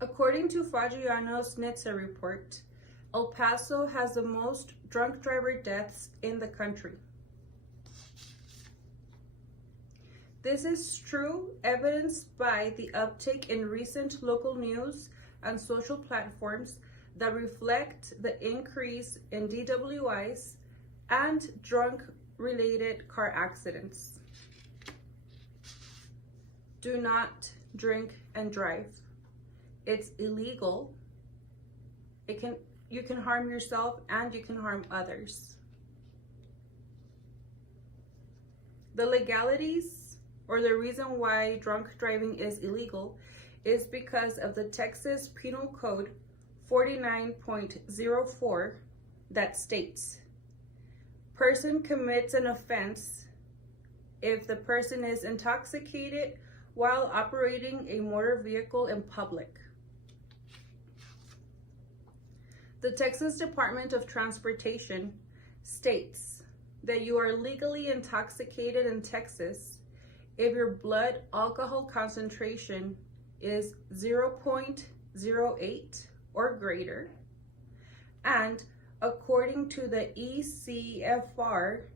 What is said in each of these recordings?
According to Fagiano's NHTSA report, El Paso has the most drunk driver deaths in the country. This is true, evidenced by the uptick in recent local news and social platforms that reflect the increase in DWIs and drunk-related car accidents. Do not drink and drive. It's illegal. You can harm yourself and you can harm others. The legalities, or the reason why drunk driving is illegal, is because of the Texas Penal Code 49.04 that states, person commits an offense if the person is intoxicated while operating a motor vehicle in public. The Texas Department of Transportation states that you are legally intoxicated in Texas if your blood alcohol concentration is 0.08 or greater, and according to the ECFR,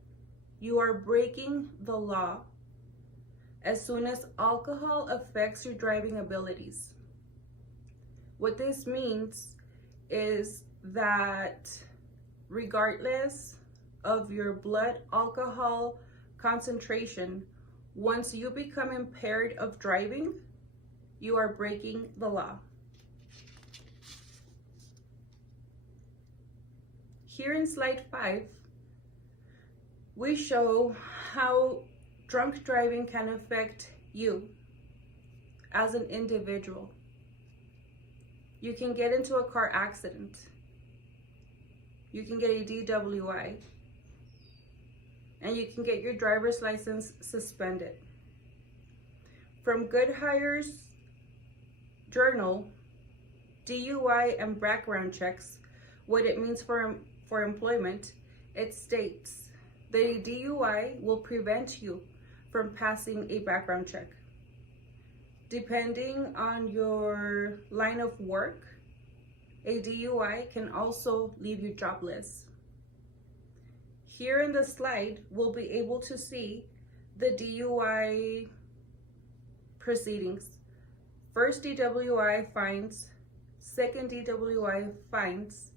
you are breaking the law as soon as alcohol affects your driving abilities. What this means is that regardless of your blood alcohol concentration, once you become impaired of driving, you are breaking the law. Here in slide 5, we show how drunk driving can affect you as an individual. You can get into a car accident. You can get a DWI. And you can get your driver's license suspended. From Good Hire's journal, DUI and background checks, what it means for employment, it states that a DUI will prevent you from passing a background check. Depending on your line of work, a DUI can also leave you jobless. Here in the slide, we'll be able to see the DUI proceedings. First DWI fines, second DWI fines,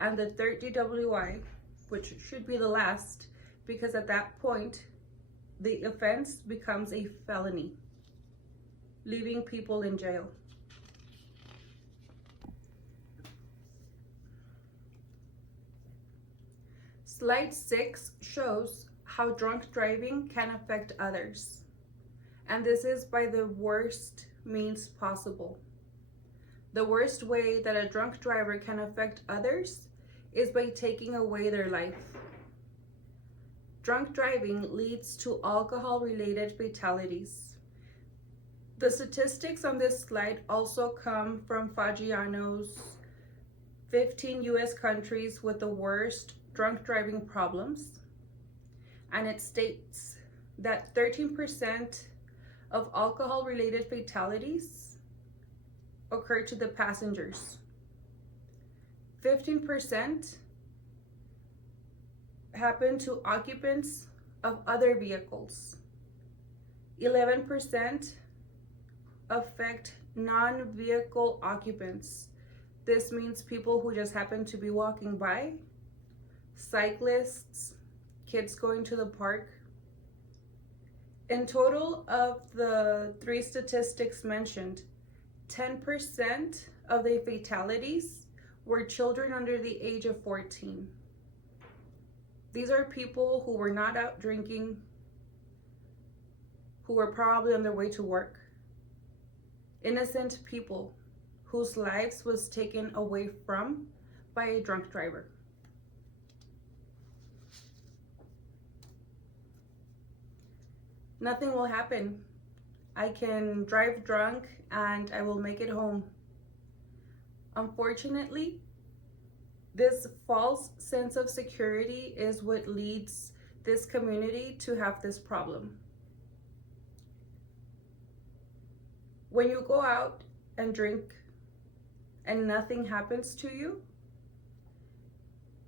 and the third DWI, which should be the last, because at that point, the offense becomes a felony, leaving people in jail. Slide 6 shows how drunk driving can affect others. And this is by the worst means possible. The worst way that a drunk driver can affect others is by taking away their life. Drunk driving leads to alcohol-related fatalities. The statistics on this slide also come from Fagiano's 15 US countries with the worst drunk driving problems. And it states that 13% of alcohol-related fatalities occur to the passengers. 15% happen to occupants of other vehicles. 11% affect non-vehicle occupants. This means people who just happen to be walking by, cyclists, kids going to the park. In total of the 3 statistics mentioned, 10% of the fatalities were children under the age of 14. These are people who were not out drinking, who were probably on their way to work. Innocent people whose lives was taken away from by a drunk driver. Nothing will happen. I can drive drunk and I will make it home. Unfortunately, this false sense of security is what leads this community to have this problem. When you go out and drink, and nothing happens to you,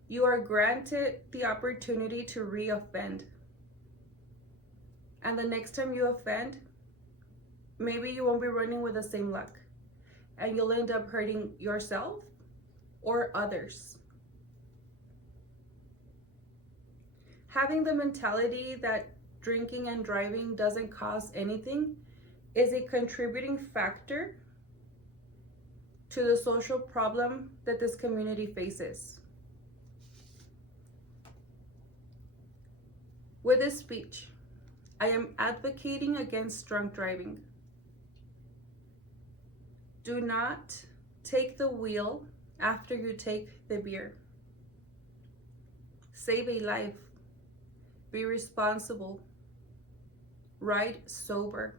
you are granted the opportunity to re-offend. And the next time you offend, maybe you won't be running with the same luck, and you'll end up hurting yourself or others. Having the mentality that drinking and driving doesn't cause anything is a contributing factor to the social problem that this community faces. With this speech, I am advocating against drunk driving. Do not take the wheel after you take the beer. Save a life. Be responsible. Ride sober.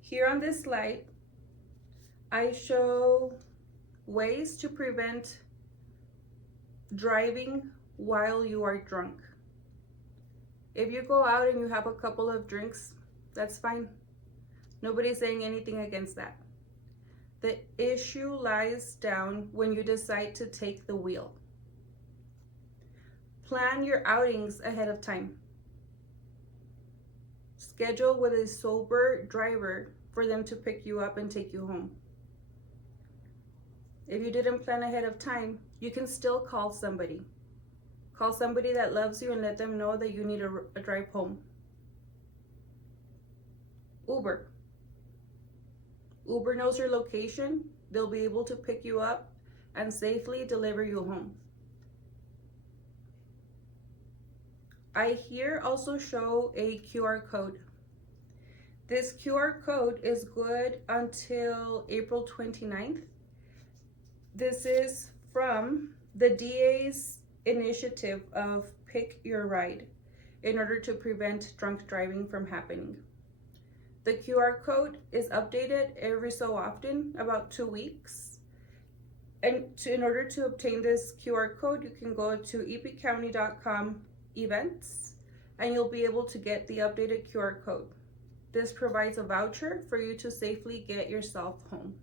Here on this slide, I show ways to prevent driving while you are drunk. If you go out and you have a couple of drinks, that's fine. Nobody's saying anything against that. The issue lies down when you decide to take the wheel. Plan your outings ahead of time. Schedule with a sober driver for them to pick you up and take you home. If you didn't plan ahead of time, you can still call somebody. Call somebody that loves you and let them know that you need a drive home. Uber. Uber knows your location. They'll be able to pick you up and safely deliver you home. I here also show a QR code. This QR code is good until April 29th. This is from the DA's initiative of Pick Your Ride in order to prevent drunk driving from happening. The QR code is updated every so often, about 2 weeks. And in order to obtain this QR code, you can go to epcounty.com events and you'll be able to get the updated QR code. This provides a voucher for you to safely get yourself home.